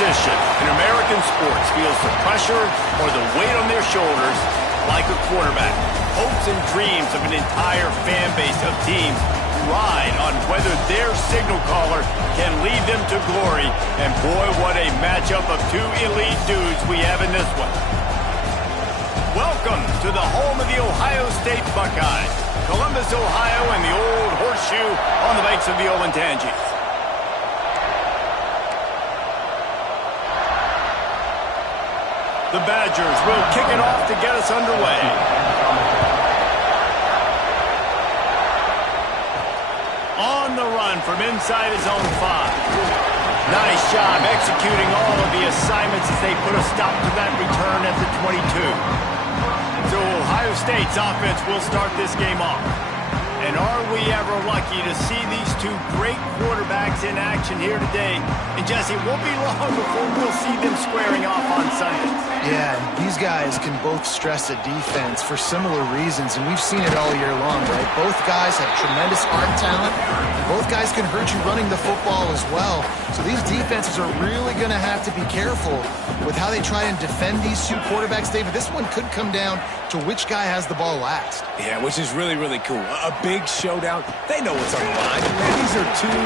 position in American sports feels the pressure or the weight on their shoulders like a quarterback. Hopes and dreams of an entire fan base of teams ride on whether their signal caller can lead them to glory. And boy, what a matchup of two elite dudes we have in this one. Welcome to the home of the Ohio State Buckeyes, Columbus, Ohio, and the old horseshoe on the banks of the Olentangy. The Badgers will kick it off to get us underway. On the run from inside his own 5. Nice job executing all of the assignments as they put a stop to that return at the 22. So Ohio State's offense will start this game off. And are we ever lucky to see these two great quarterbacks in action here today? And Jesse, it won't be long before we'll see them squaring off on Sunday. Yeah, and these guys can both stress a defense for similar reasons, and we've seen it all year long, right? Both guys have tremendous arm talent, and both guys can hurt you running the football as well. So these defenses are really going to have to be careful with how they try and defend these two quarterbacks, David. This one could come down to which guy has the ball last. Yeah, which is really, really cool. A big showdown. They know what's on the line. Man, these are two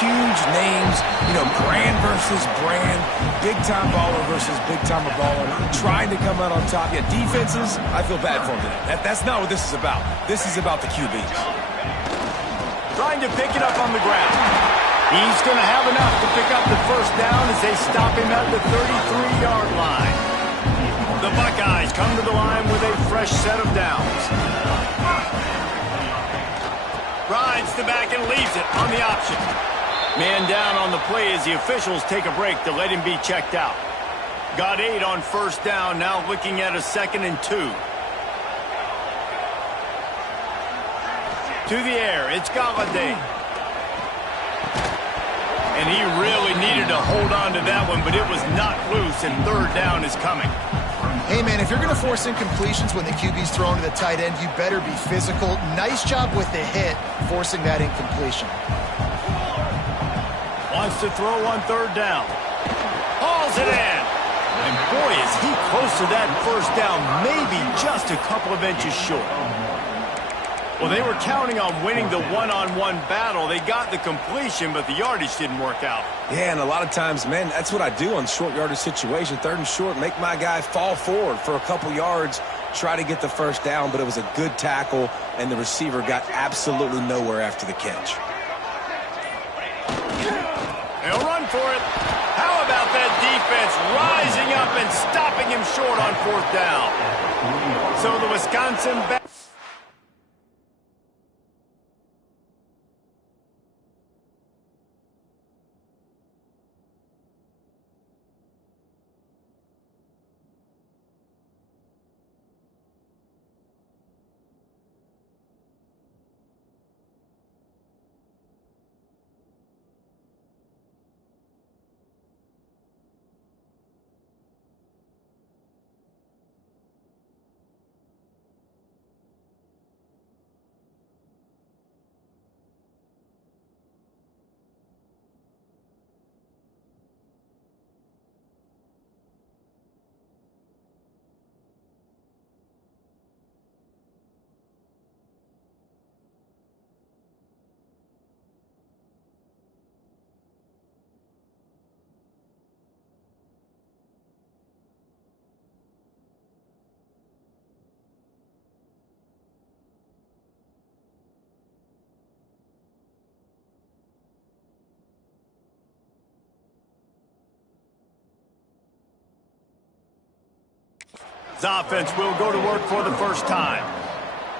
huge names, you know, brand versus brand, big-time baller versus big-time baller, trying to come out on top. Yeah, defenses, I feel bad for them today. That's not what this is about. This is about the QBs. Trying to pick it up on the ground. He's going to have enough to pick up the first down as they stop him at the 33-yard line. The Buckeyes come to the line with a fresh set of downs. Rides the back and leaves it on the option. Man down on the play as the officials take a break to let him be checked out. Got 8 on first down, now looking at a 2nd and 2. To the air, it's Galladay. And he really needed to hold on to that one, but it was not loose, and 3rd down is coming. Hey, man, if you're going to force incompletions when the QB's thrown to the tight end, you better be physical. Nice job with the hit, forcing that incompletion. Wants to throw on 3rd down. Hauls it in. And boy, is he close to that first down, maybe just a couple of inches short. Well, they were counting on winning the one-on-one battle. They got the completion, but the yardage didn't work out. Yeah, and a lot of times, man, that's what I do on short yardage situation. 3rd and short, make my guy fall forward for a couple yards, try to get the first down, but it was a good tackle, and the receiver got absolutely nowhere after the catch. They'll run for it. How about that defense rising up and stopping him short on 4th down? So the Wisconsin back. His offense will go to work for the first time.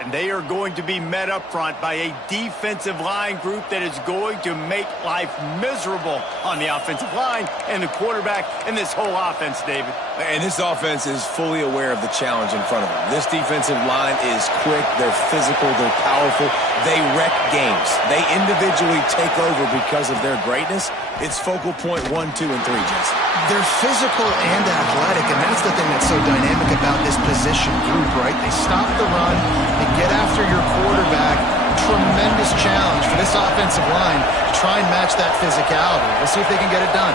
And they are going to be met up front by a defensive line group that is going to make life miserable on the offensive line and the quarterback and this whole offense, David. And this offense is fully aware of the challenge in front of them. This defensive line is quick, they're physical, they're powerful, they wreck games. They individually take over because of their greatness. It's focal point 1, 2, and 3, Jesse. They're physical and athletic, and that's the thing that's so dynamic about this position group, right? They stop the run, they get after your quarterback. Tremendous challenge for this offensive line to try and match that physicality. We'll see if they can get it done.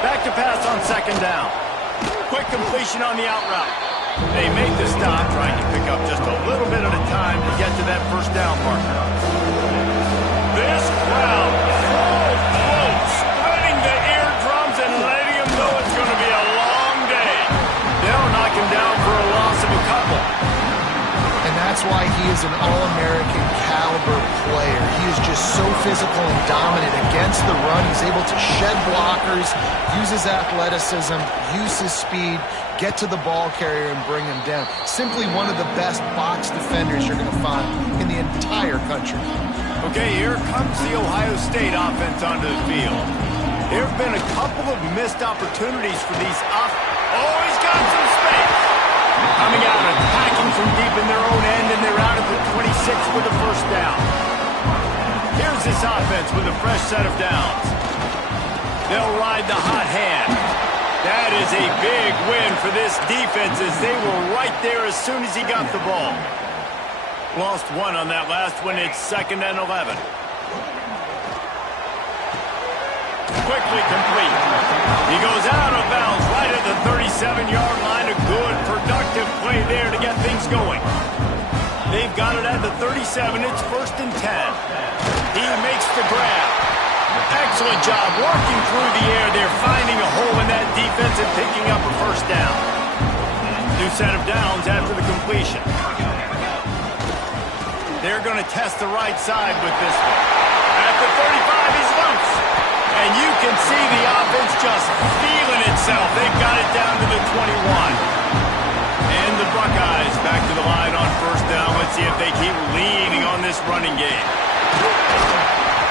Back to pass on second down. Quick completion on the out route. They make the stop, trying to pick up just a little bit at a time to get to that first down marker. This crowd spreading the eardrums and letting them know it's going to be a long day. They'll knock him down for a loss of a couple. And that's why he is an All-American caliber player. He is just so physical and dominant against the run. He's able to shed blockers, use his athleticism, use his speed, get to the ball carrier and bring him down. Simply one of the best box defenders you're going to find in the entire country. Okay, here comes the Ohio State offense onto the field. There have been a couple of missed opportunities for these Oh, he's got some space. Coming out, attacking from deep in their own end, and they're out at the 26 with a first down. Here's this offense with a fresh set of downs. They'll ride the hot hand. That is a big win for this defense as they were right there as soon as he got the ball. Lost one on that last one. It's 2nd and 11. Quickly complete. He goes out of bounds right at the 37-yard line. A good, productive play there to get things going. They've got it at the 37. It's 1st and 10. He makes the grab. Excellent job working through the air. They're finding a hole in that defense and picking up a first down. New set of downs after the completion. They're going to test the right side with this one. At the 35, he's loose. And you can see the offense just feeling itself. They've got it down to the 21. And the Buckeyes back to the line on first down. Let's see if they keep leaning on this running game.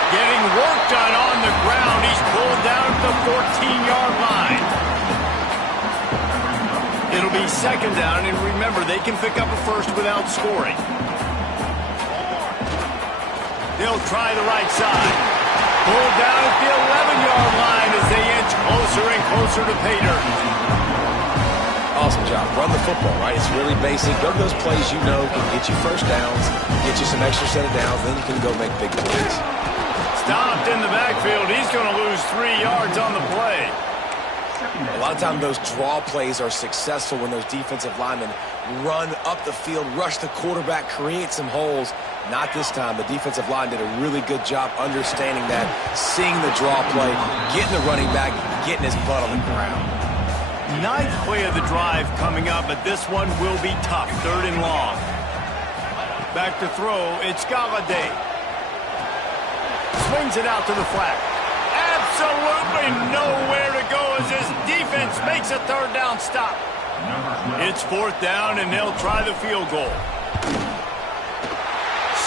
Getting work done on the ground. He's pulled down at the 14-yard line. It'll be 2nd down, and remember, they can pick up a first without scoring. They'll try the right side. Pulled down at the 11-yard line as they inch closer and closer to pay dirt. Awesome job. Run the football, right? It's really basic. Go to those plays you know can get you first downs, get you some extra set of downs, then you can go make big plays. Stopped in the backfield. He's going to lose 3 yards on the play. A lot of times those draw plays are successful when those defensive linemen run up the field, rush the quarterback, create some holes. Not this time. The defensive line did a really good job understanding that, seeing the draw play, getting the running back, getting his butt on the ground. 9th play of the drive coming up, but this one will be tough. 3rd and long. Back to throw. It's Galladay. Swings it out to the flat. Absolutely nowhere to go as his defense makes a 3rd down stop. It's 4th down, and they'll try the field goal.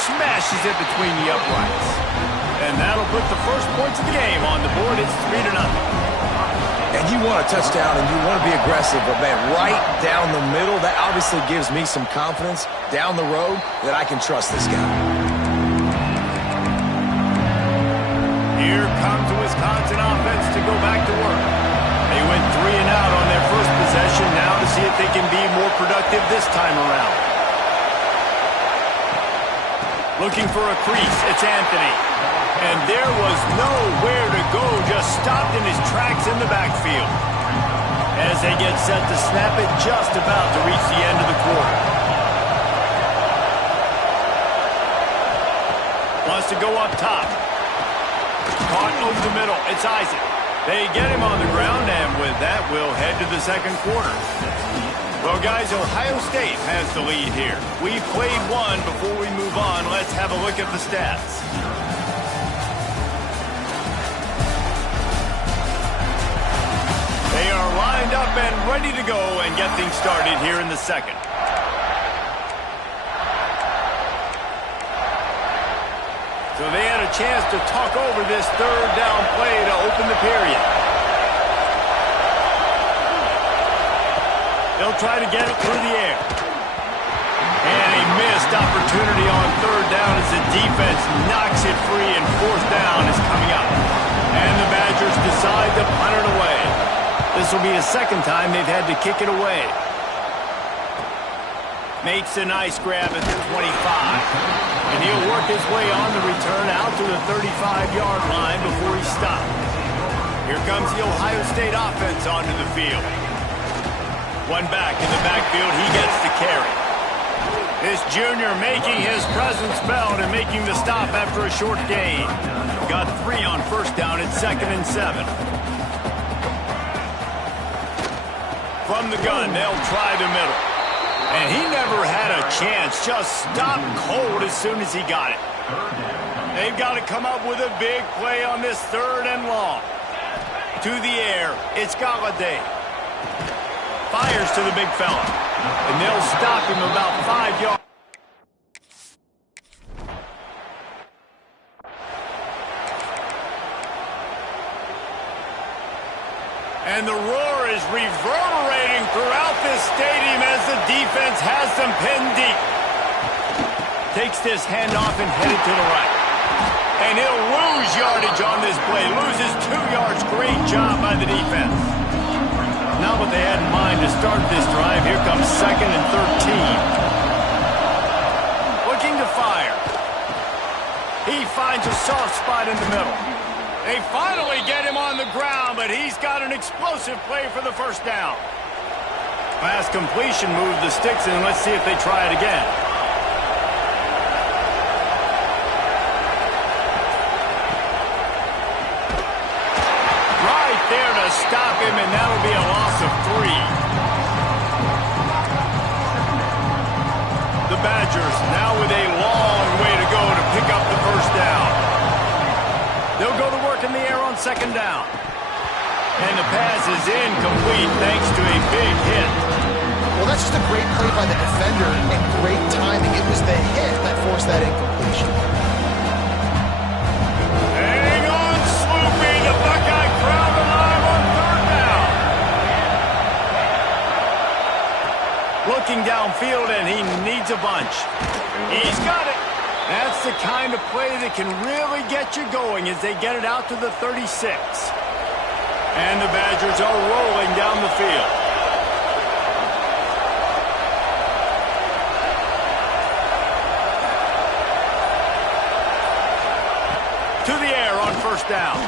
Smashes it between the uprights. And that'll put the first points of the game on the board. It's 3-0. And you want a touchdown and you want to be aggressive, but man, right down the middle, that obviously gives me some confidence down the road that I can trust this guy. Here comes the Wisconsin offense to go back to work. They went 3 and out on their first possession, now to see if they can be more productive this time around. Looking for a crease, it's Anthony. And there was nowhere to go, just stopped in his tracks in the backfield. As they get set to snap it, just about to reach the end of the quarter. Wants to go up top. Caught over the middle, it's Isaac. They get him on the ground, and with that, we'll head to the second quarter. Well, guys, Ohio State has the lead here. We've played one. Before we move on, let's have a look at the stats. They are lined up and ready to go and get things started here in the second. So they had a chance to talk over this 3rd down play to open the period. They'll try to get it through the air. And a missed opportunity on 3rd down as the defense knocks it free, and 4th down is coming up. And the Badgers decide to punt it away. This will be the 2nd time they've had to kick it away. Makes a nice grab at the 25. And he'll work his way on the return out to the 35-yard line before he stopped. Here comes the Ohio State offense onto the field. One back in the backfield. He gets the carry. This junior making his presence felt and making the stop after a short gain. Got 3 on first down at 2nd and 7. From the gun, they'll try the middle. And he never had a chance. Just stopped cold as soon as he got it. They've got to come up with a big play on this 3rd and long. To the air, it's Galladay. Fires to the big fella. And they'll stop him about 5 yards. And the roar is reverberating throughout this stadium as the defense has them pinned deep. Takes this handoff and headed to the right. And he'll lose yardage on this play. Loses 2 yards. Great job by the defense. Not what they had in mind to start this drive. Here comes 2nd and 13. Looking to fire. He finds a soft spot in the middle. They finally get him on the ground, but he's got an explosive play for the first down. Pass completion, move the sticks, and let's see if they try it again. Right there to stop him, and that'll be a loss of 3. The Badgers now with a long way to go to pick up the first down. They'll go to work in the air on 2nd down. And the pass is incomplete thanks to a big hit. Well, that's just a great play by the defender and great timing. It was the hit that forced that incompletion. Hang on, Sloopy. The Buckeye crowd alive on 3rd down. Looking downfield, and he needs a bunch. He's got it. That's the kind of play that can really get you going as they get it out to the 36. And the Badgers are rolling down the field. To the air on 1st down.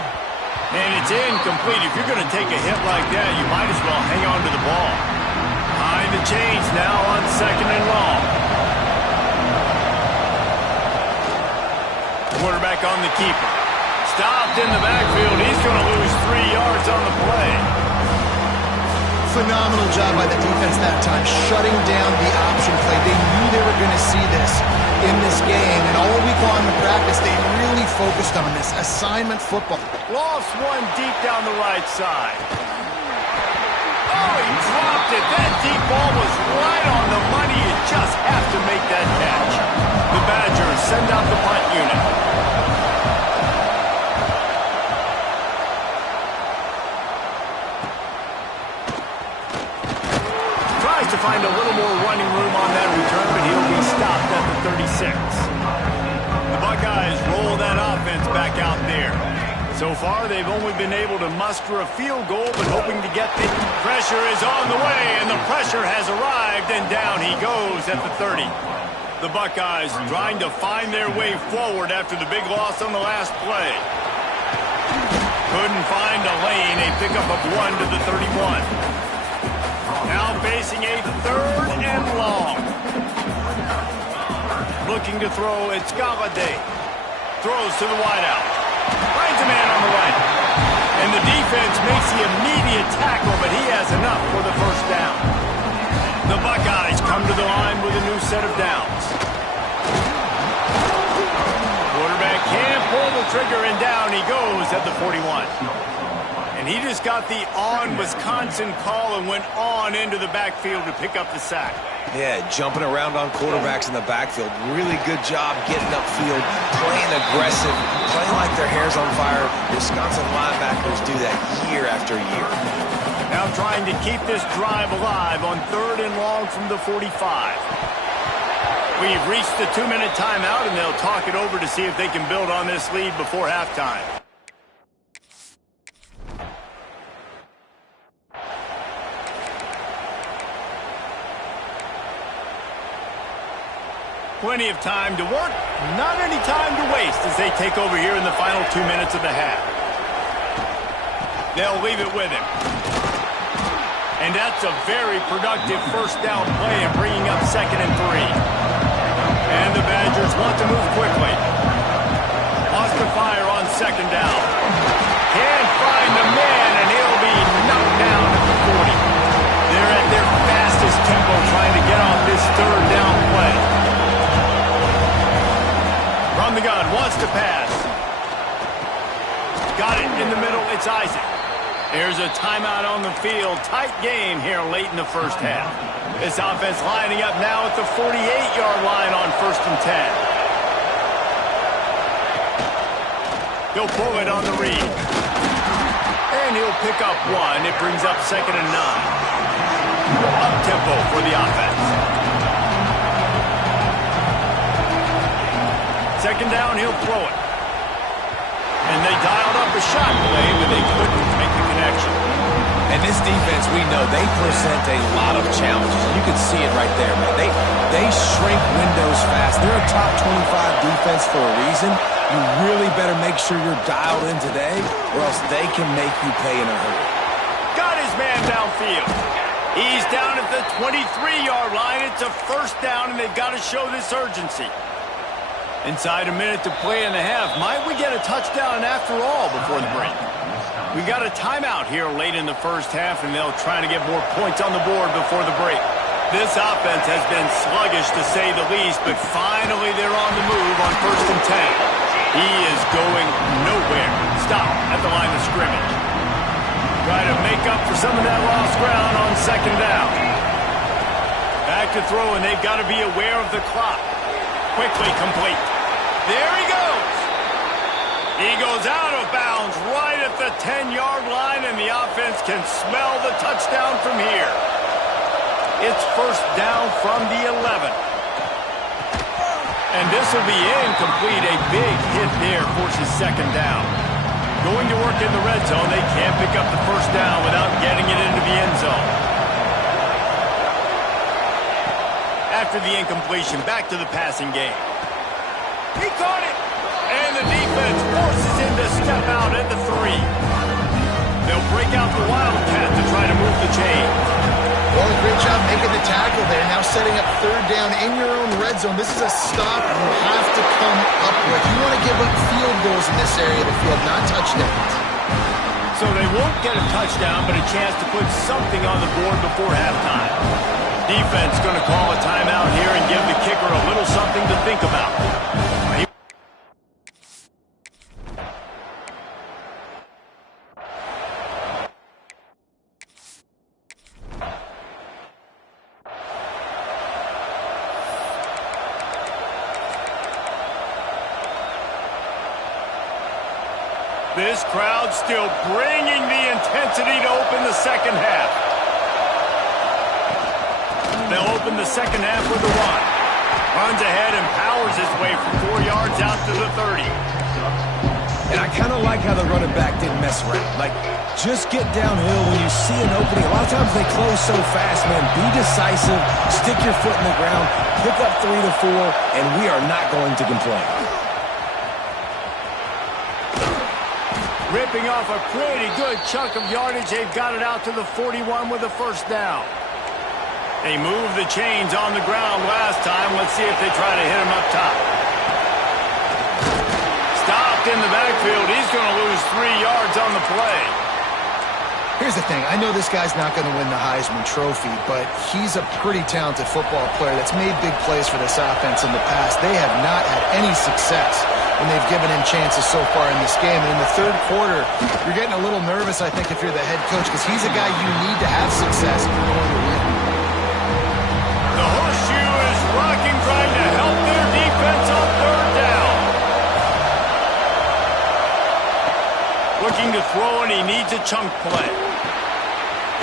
And it's incomplete. If you're going to take a hit like that, you might as well hang on to the ball. Behind the chains now on 2nd and long. Quarterback on the keeper. Stopped in the backfield. He's going to lose 3 yards on the play. Phenomenal job by the defense that time, shutting down the option play. They knew they were going to see this in this game, and all week long in practice, they really focused on this assignment football. Lost one deep down the right side. Oh, he dropped it. That deep ball was right on the money. You just have to make that catch. The Badgers send out the punt unit. Tries to find a little more running room on that return, but he'll be stopped at the 36. The Buckeyes roll that offense back out there. So far, they've only been able to muster a field goal, but hoping to get the pressure is on the way, and the pressure has arrived, and down he goes at the 30. The Buckeyes trying to find their way forward after the big loss on the last play. Couldn't find a lane, a pickup of 1 to the 31. Now facing a 3rd and long. Looking to throw, it's Galladay. Throws to the wideout. Finds a man on the right. And the defense makes the immediate tackle, but he has enough for the first down. The Buckeyes come to the line with a new set of downs. Quarterback can't pull the trigger, and down he goes at the 41. And he just got the on-Wisconsin call and went on into the backfield to pick up the sack. Yeah, jumping around on quarterbacks in the backfield. Really good job getting upfield, playing aggressive, playing like their hair's on fire. Wisconsin linebackers do that year after year. Now trying to keep this drive alive on 3rd and long from the 45. We've reached the 2-minute timeout, and they'll talk it over to see if they can build on this lead before halftime. Plenty of time to work, not any time to waste as they take over here in the final 2 minutes of the half. They'll leave it with him. And that's a very productive first down play in bringing up 2nd and 3. And the Badgers want to move quickly. Wants to fire on 2nd down. Can't find the man, and he'll be knocked down at the 40. They're at their fastest tempo trying to get off this 3rd down play. From the gun, wants to pass. Got it in the middle, it's Isaac. There's a timeout on the field. Tight game here late in the first half. This offense lining up now at the 48-yard line on 1st and 10. He'll pull it on the read. And he'll pick up 1. It brings up 2nd and 9. Up-tempo for the offense. 2nd down, he'll throw it. And they dialed up a shot play, but they couldn't make the connection. And this defense, we know, they present a lot of challenges. You can see it right there, man. They shrink windows fast. They're a top 25 defense for a reason. You really better make sure you're dialed in today, or else they can make you pay in a hurry. Got his man downfield. He's down at the 23-yard line. It's a 1st down, and they've got to show this urgency. Inside a minute to play in the half. Might we get a touchdown after all before the break? We got a timeout here late in the first half, and they'll try to get more points on the board before the break. This offense has been sluggish to say the least, but finally they're on the move on 1st and 10. He is going nowhere. Stop at the line of scrimmage. Try to make up for some of that lost ground on 2nd down. Back to throw, and they've got to be aware of the clock. Quickly complete. There he goes. He goes out of bounds right at the 10-yard line, and the offense can smell the touchdown from here. It's 1st down from the 11. And this will be incomplete. A big hit there forces 2nd down. Going to work in the red zone. They can't pick up the 1st down without getting it into the end zone. After the incompletion, back to the passing game. He caught it! And the defense forces him to step out at the 3. They'll break out the Wildcat to try to move the chain. Well, great job making the tackle there. Now setting up 3rd down in your own red zone. This is a stop you have to come up with. You want to give up field goals in this area of the field, not touchdowns. So they won't get a touchdown, but a chance to put something on the board before halftime. Defense going to call a timeout here and give the kicker a little something to think about. This crowd still bringing the intensity to open the 2nd half. They'll open the 2nd half with a run. Runs ahead and powers his way from 4 yards out to the 30. And I kind of like how the running back didn't mess around. Like, just get downhill when you see an opening. A lot of times they close so fast, man. Be decisive, stick your foot in the ground, pick up 3 to 4, and we are not going to complain. Ripping off a pretty good chunk of yardage. They've got it out to the 41 with a 1st down. They moved the chains on the ground last time. Let's see if they try to hit him up top. Stopped in the backfield. He's going to lose 3 yards on the play. Here's the thing. I know this guy's not going to win the Heisman Trophy, but he's a pretty talented football player that's made big plays for this offense in the past. They have not had any success when they've given him chances so far in this game. And in the 3rd quarter, you're getting a little nervous, I think, if you're the head coach, because he's a guy you need to have success if you're going to win. The horseshoe is rocking, trying to help their defense on 3rd down. Looking to throw, and he needs a chunk play.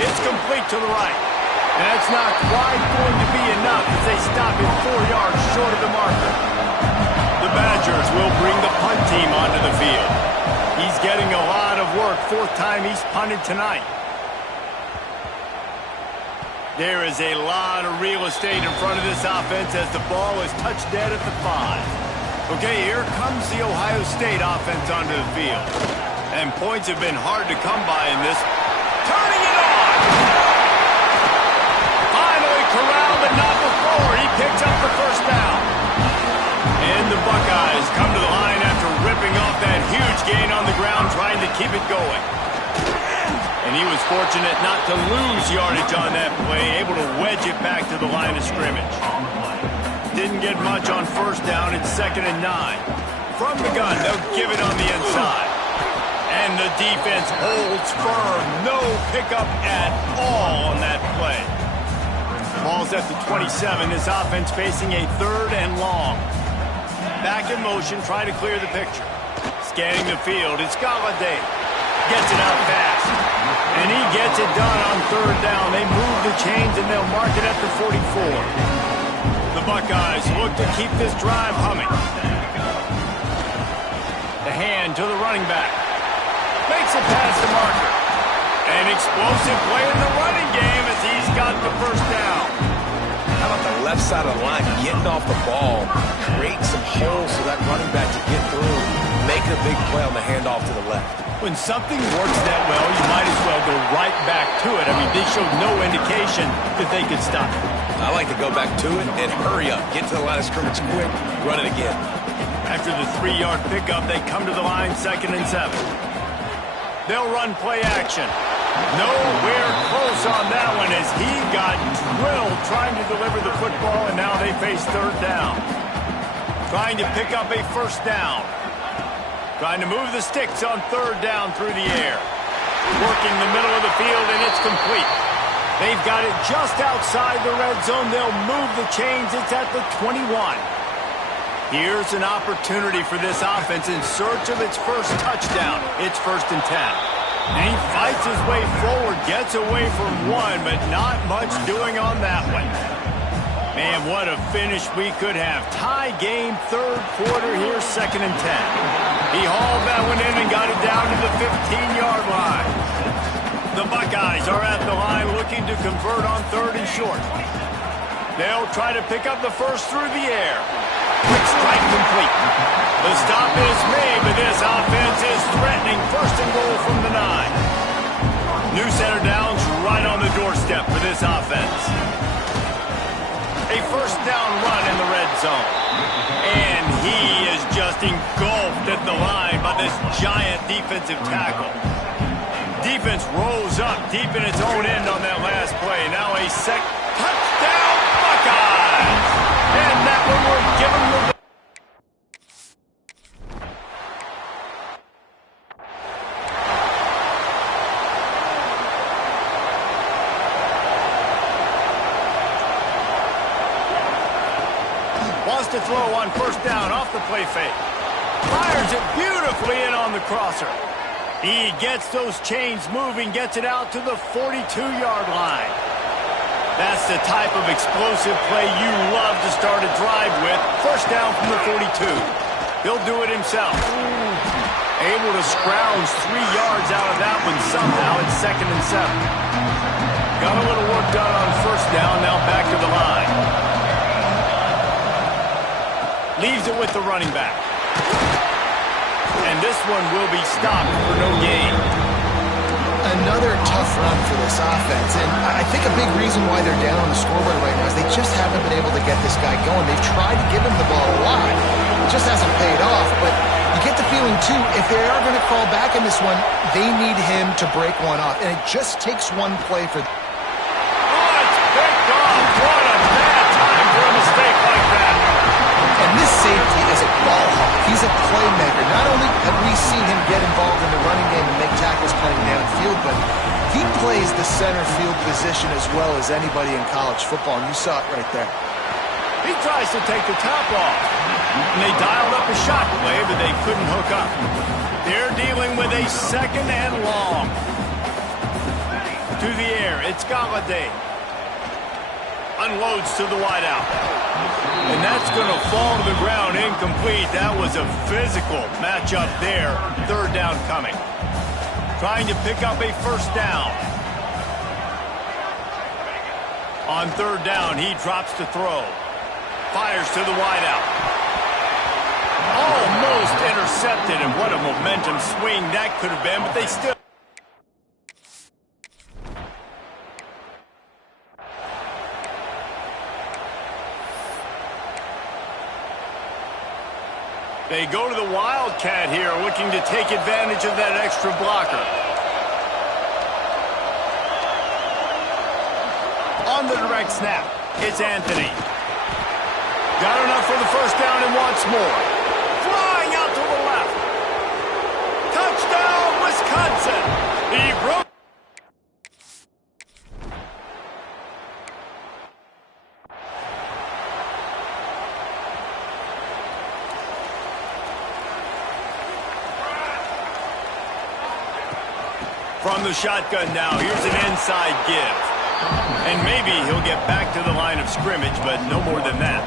It's complete to the right. And that's not quite going to be enough as they stop him 4 yards short of the marker. The Badgers will bring the punt team onto the field. He's getting a lot of work. 4th time he's punted tonight. There is a lot of real estate in front of this offense as the ball is touched dead at the 5. Okay, here comes the Ohio State offense onto the field. And points have been hard to come by in this. Turning it on! Finally corralled, but not before. He picks up the first down. And the Buckeyes come to the line after ripping off that huge gain on the ground, trying to keep it going. And he was fortunate not to lose yardage on that play, able to wedge it back to the line of scrimmage. Didn't get much on first down. It's 2nd and 9. From the gun, they'll give it on the inside. And the defense holds firm. No pickup at all on that play. Ball's at the 27. This offense facing a 3rd and long. Back in motion, trying to clear the picture. Scanning the field, it's Galladay. Gets it out fast. And he gets it done on 3rd down. They move the chains and they'll mark it at the 44. The Buckeyes look to keep this drive humming. The hand to the running back. Makes it past the marker. An explosive play in the running game as he's got the first down. How about the left side of the line getting off the ball, creating some holes for that running back to get through, making a big play on the handoff to the left. When something works that well, you might as well go right back to it. I mean, they showed no indication that they could stop it. I like to go back to it and hurry up. Get to the line of scrimmage quick, run it again. After the 3-yard pickup, they come to the line 2nd and 7. They'll run play action. Nowhere close on that one as he got drilled trying to deliver the football, and now they face 3rd down. Trying to pick up a first down. Trying to move the sticks on 3rd down through the air. Working the middle of the field, and it's complete. They've got it just outside the red zone. They'll move the chains. It's at the 21. Here's an opportunity for this offense in search of its first touchdown. It's 1st and 10. And he fights his way forward, gets away from one, but not much doing on that one. Man, what a finish we could have. Tie game, 3rd quarter here, 2nd and 10. He hauled that one in and got it down to the 15-yard line. The Buckeyes are at the line looking to convert on 3rd and short. They'll try to pick up the first through the air. Quick strike complete. The stop is made, but this offense is threatening. 1st and goal from the 9. New center down's right on the doorstep for this offense. A first down run in the red zone. And he is just engulfed at the line by this giant defensive tackle. Defense rolls up deep in its own end on that last play. Now a touchdown Buckeyes! And that one will give them the... Wants to throw on 1st down off the play fake. Fires it beautifully in on the crosser. He gets those chains moving, gets it out to the 42-yard line. That's the type of explosive play you love to start a drive with. 1st down from the 42. He'll do it himself. Able to scrounge 3 yards out of that one somehow. It's 2nd and 7. Got a little work done on 1st down, now back to the line. Leaves it with the running back. And this one will be stopped for no gain. Another tough run for this offense, and I think a big reason why they're down on the scoreboard right now is they just haven't been able to get this guy going. They've tried to give him the ball a lot. It just hasn't paid off, but you get the feeling, too, if they are going to crawl back in this one, they need him to break one off, and it just takes one play for... Oh, it's picked off. What a bad time for a mistake like that. And this safety is a ball hawk. He's a playmaker. Not only have we seen him get involved in the running game and make tackles playing downfield, but he plays the center field position as well as anybody in college football, and you saw it right there. He tries to take the top off. And they dialed up a shot play, but they couldn't hook up. They're dealing with a 2nd and long. To the air, it's Galladay. Unloads to the wideout. And that's going to fall to the ground incomplete. That was a physical matchup there. 3rd down coming. Trying to pick up a 1st down. On 3rd down, he drops to throw. Fires to the wideout. Almost intercepted, and what a momentum swing that could have been, but they still... They go to the Wildcat here, looking to take advantage of that extra blocker. On the direct snap, it's Anthony. Got enough for the first down and wants more. Flying out to the left. Touchdown, Wisconsin. He broke. From the shotgun now, here's an inside give. And maybe he'll get back to the line of scrimmage, but no more than that.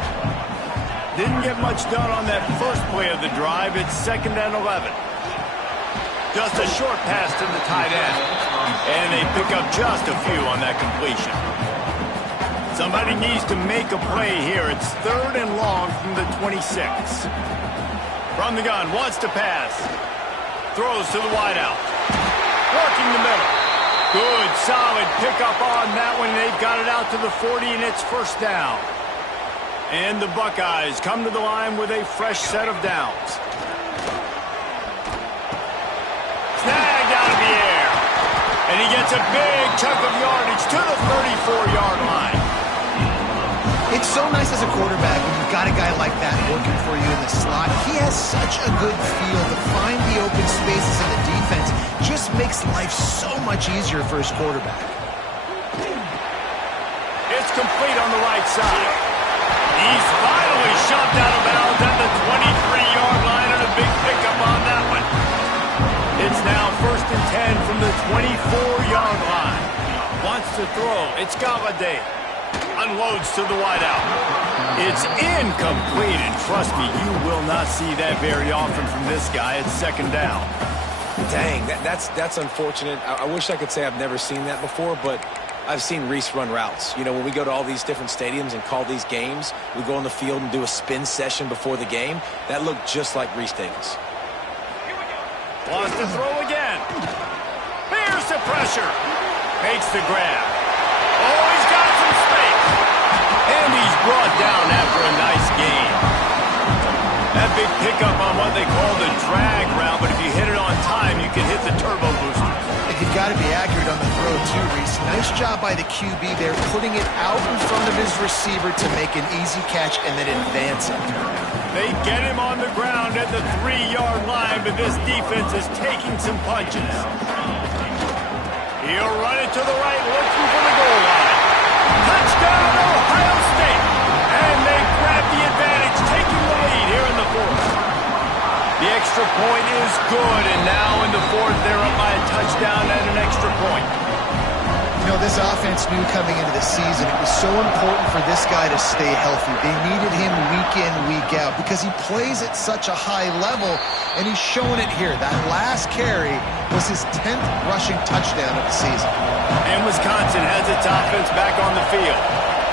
Didn't get much done on that first play of the drive. It's 2nd and 11. Just a short pass to the tight end. And they pick up just a few on that completion. Somebody needs to make a play here. It's 3rd and long from the 26. From the gun, wants to pass. Throws to the wideout. Working the middle. Good, solid pickup on that one. They've got it out to the 40, and it's first down. And the Buckeyes come to the line with a fresh set of downs. Snagged out of the air. And he gets a big chunk of yardage to the 34-yard line. It's so nice as a quarterback when you've got a guy like that working for you in the slot. He has such a good feel to find the open spaces in the defense. Just makes life so much easier for his quarterback. It's complete on the right side. He's finally shoved out of bounds at the 23-yard line, and a big pickup on that one. It's now 1st and 10 from the 24-yard line. Wants to throw. It's Galladay. Unloads to the wideout. It's incomplete, and trust me, you will not see that very often from this guy. It's 2nd down. Dang, that's unfortunate. I wish I could say I've never seen that before, but I've seen Reese run routes. You know, when we go to all these different stadiums and call these games, we go on the field and do a spin session before the game. That looked just like Reese Davis. Wants to throw again. Here's the pressure. Makes the grab. Oh, he's got some space. And he's brought down after a nice gain. That big pickup on what they call the drag route, but if you hit it on time, you can hit the turbo booster. And you've got to be accurate on the throw, too, Reese. Nice job by the QB there, putting it out in front of his receiver to make an easy catch and then advance it. They get him on the ground at the 3-yard line, but this defense is taking some punches. He'll run it to the right, looking for the goal line. Touchdown, Ohio State! And they grab the advantage, taking the lead here in the 4th. The extra point is good, and now in the 4th, they're up by a touchdown and an extra point. You know, this offense knew coming into the season it was so important for this guy to stay healthy. They needed him week in, week out because he plays at such a high level, and he's showing it here. That last carry was his 10th rushing touchdown of the season. And Wisconsin has its offense back on the field.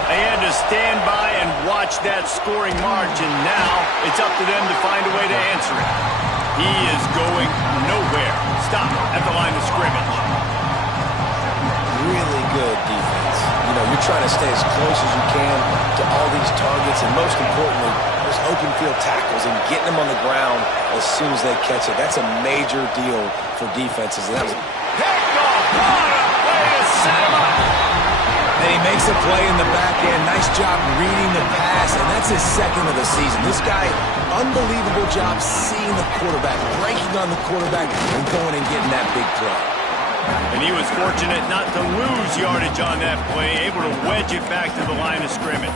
They had to stand by and watch that scoring march, and now it's up to them to find a way to answer it. He is going nowhere. Stop at the line of scrimmage. Really good defense. You know, you're trying to stay as close as you can to all these targets, and most importantly, those open field tackles and getting them on the ground as soon as they catch it. That's a major deal for defenses. And that was picked off. What a way to set him up. And he makes a play in the back end. Nice job reading the pass, and that's his 2nd of the season. This guy, unbelievable job seeing the quarterback, breaking on the quarterback, and going and getting that big play. And he was fortunate not to lose yardage on that play, able to wedge it back to the line of scrimmage.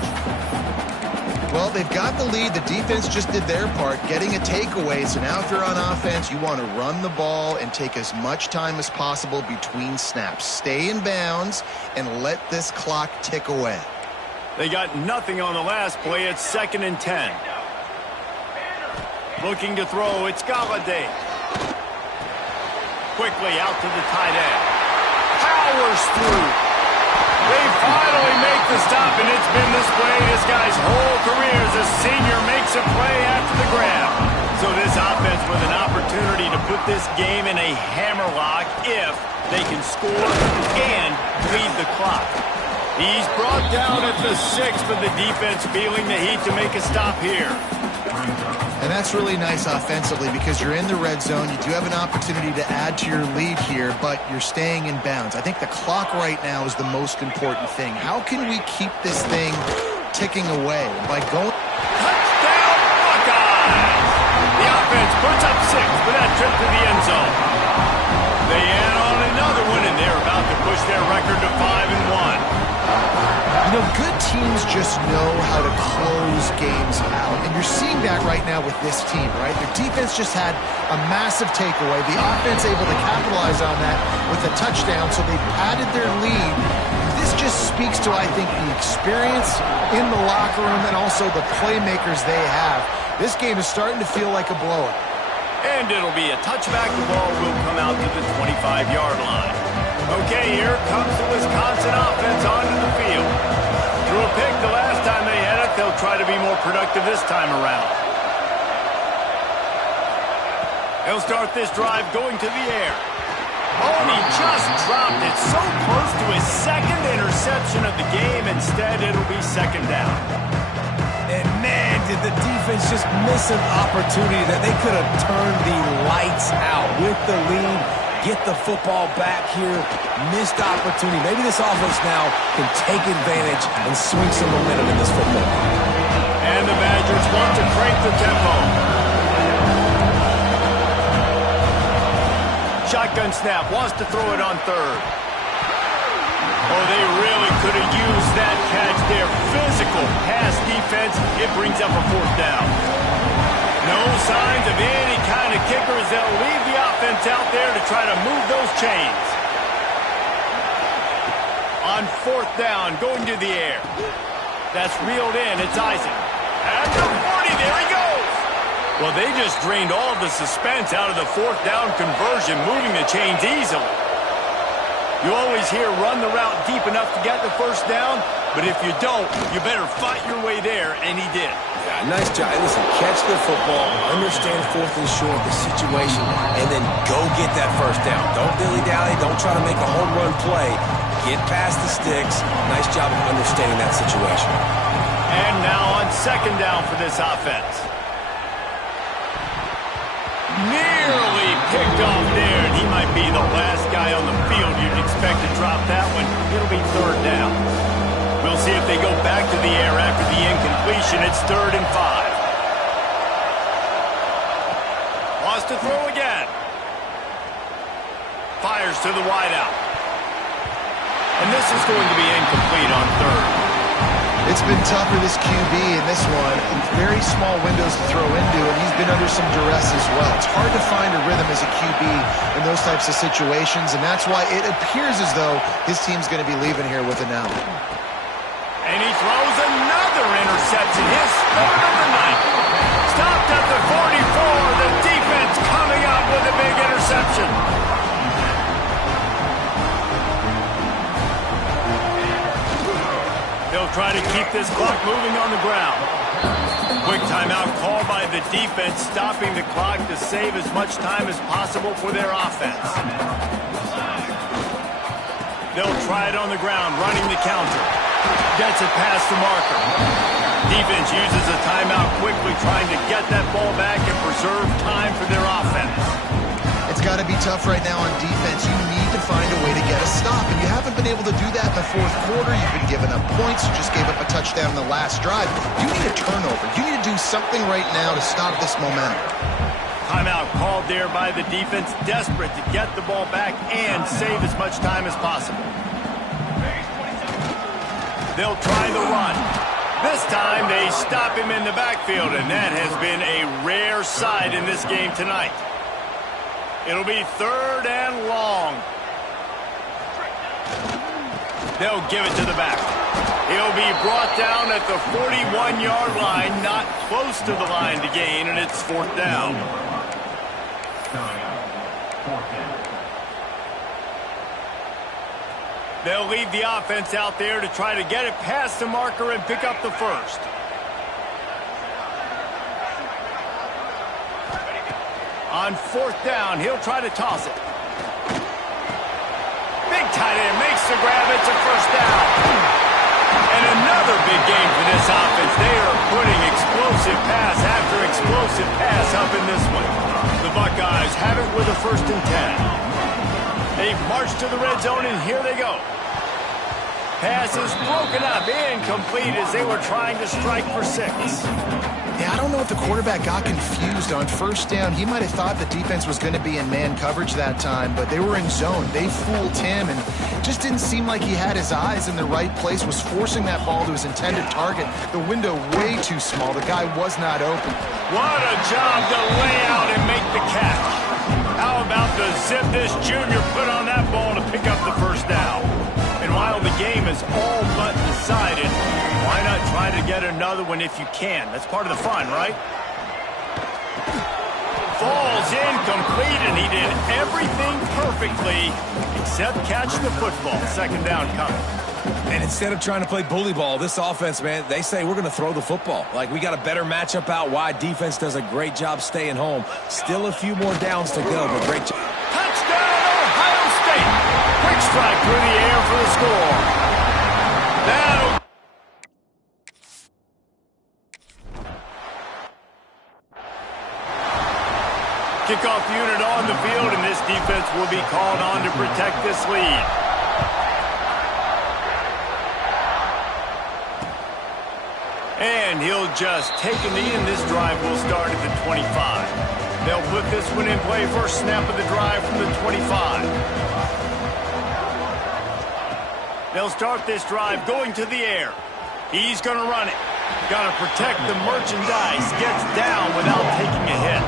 Well, they've got the lead. The defense just did their part, getting a takeaway. So now if you're on offense, you want to run the ball and take as much time as possible between snaps. Stay in bounds and let this clock tick away. They got nothing on the last play. It's 2nd and 10. Looking to throw. It's Galladay. Quickly out to the tight end. Powers through. They finally make the stop, and it's been this way this guy's whole career as a senior makes a play after the grab. So defense with an opportunity to put this game in a hammerlock if they can score and lead the clock. He's brought down at the 6, but the defense feeling the heat to make a stop here. And that's really nice offensively because you're in the red zone. You do have an opportunity to add to your lead here, but you're staying in bounds. I think the clock right now is the most important thing. How can we keep this thing ticking away? By going... Touchdown, Buckeyes! The offense puts up 6 for that trip to the end zone. They add on another one, and they're about to push their record to 5-1. You know, good teams just know how to close games out. And you're seeing that right now with this team, right? Their defense just had a massive takeaway. The offense able to capitalize on that with a touchdown, so they padded their lead. This just speaks to, I think, the experience in the locker room and also the playmakers they have. This game is starting to feel like a blowout. And it'll be a touchback. The ball will come out to the 25-yard line. Okay, here comes the Wisconsin offense onto the field. Threw a pick the last time they had it. They'll try to be more productive this time around. They'll start this drive going to the air. Oh, and he just dropped it so close to his second interception of the game. Instead, it'll be second down. And man, did the defense just miss an opportunity that they could have turned the lights out with the lead. Get the football back here. Missed opportunity. Maybe this offense now can take advantage and swing some momentum in this football. And the Badgers want to crank the tempo. Shotgun snap. Wants to throw it on third. Oh, they really could have used that catch there. Physical pass defense. It brings up a fourth down. No signs of any kind of kickers. They'll leave the offense out there to try to move those chains. On fourth down, going to the air. That's reeled in. It's Isaac. At the 40, there he goes. Well, they just drained all of the suspense out of the fourth down conversion, moving the chains easily. You always hear run the route deep enough to get the first down, but if you don't, you better fight your way there, and he did. Yeah, nice job. Listen, catch the football, understand fourth and short, the situation, and then go get that first down. Don't dilly-dally. Don't try to make a home run play. Get past the sticks. Nice job of understanding that situation. And now on second down for this offense. Nearly picked off there, and he might be the last guy on the field you'd expect to drop that one. It'll be third down. We'll see if they go back to the air after the incompletion. It's 3rd and 5. Wants to throw again. Fires to the wideout. And this is going to be incomplete on third. It's been tough for this QB in this one. Very small windows to throw into, and he's been under some duress as well. It's hard to find a rhythm as a QB in those types of situations, and that's why it appears as though his team's going to be leaving here with an L. And he throws another interception. His 3rd of the night. Stopped at the 44. The defense coming up with a big interception. They'll try to keep this clock moving on the ground. Quick timeout called by the defense, stopping the clock to save as much time as possible for their offense. They'll try it on the ground, running the counter. Gets it past the marker. Defense uses a timeout quickly, trying to get that ball back and preserve time for their offense. It's got to be tough right now on defense. You need to find a way to get a stop, and you haven't been able to do that in the fourth quarter. You've been giving up points. You just gave up a touchdown in the last drive. You need a turnover. You need to do something right now to stop this momentum. Timeout called there by the defense, desperate to get the ball back and save as much time as possible. They'll try the run. This time they stop him in the backfield, and that has been a rare sight in this game tonight. It'll be 3rd and long. They'll give it to the back. He'll be brought down at the 41-yard line, not close to the line to gain, and it's 4th down. They'll leave the offense out there to try to get it past the marker and pick up the first. On 4th down, he'll try to toss it. Big tight end makes the grab. It's a 1st down. And another big game for this offense. They are putting explosive pass after explosive pass up in this one. The Buckeyes have it with a 1st and 10. They've marched to the red zone, and here they go. Pass is broken up, incomplete as they were trying to strike for 6. Yeah, I don't know if the quarterback got confused on 1st down. He might have thought the defense was going to be in man coverage that time, but they were in zone. They fooled him and just didn't seem like he had his eyes in the right place, was forcing that ball to his intended target. The window way too small. The guy was not open. What a job to lay out and make the catch. How about the zip this junior put on that ball to pick up the 1st down? And while the game is all but decided, why not try to get another one if you can? That's part of the fun, right? Falls incomplete, and he did everything perfectly except catch the football. 2nd down coming. And instead of trying to play bully ball, this offense, man, they say we're going to throw the football. Like, we got a better matchup out wide. Defense does a great job staying home. Still a few more downs to go, but great job. Touchdown, Ohio State! Quick strike through the air for the score. That'll... Kickoff unit on the field, and this defense will be called on to protect this lead. And he'll just take a knee, and this drive will start at the 25. They'll put this one in play. 1st snap of the drive from the 25. They'll start this drive going to the air. He's going to run it. Got to protect the merchandise. Gets down without taking a hit.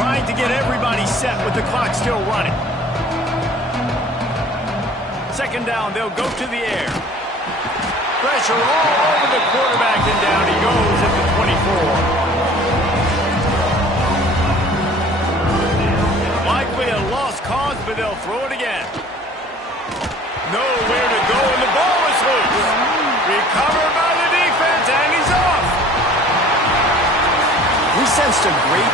Trying to get everybody set with the clock still running. 2nd down, they'll go to the air. Pressure all over the quarterback, and down he goes at the 24. Likely a lost cause, but they'll throw it again. Nowhere to go, and the ball is loose. Recovered by the defense, and he's off. We sensed a great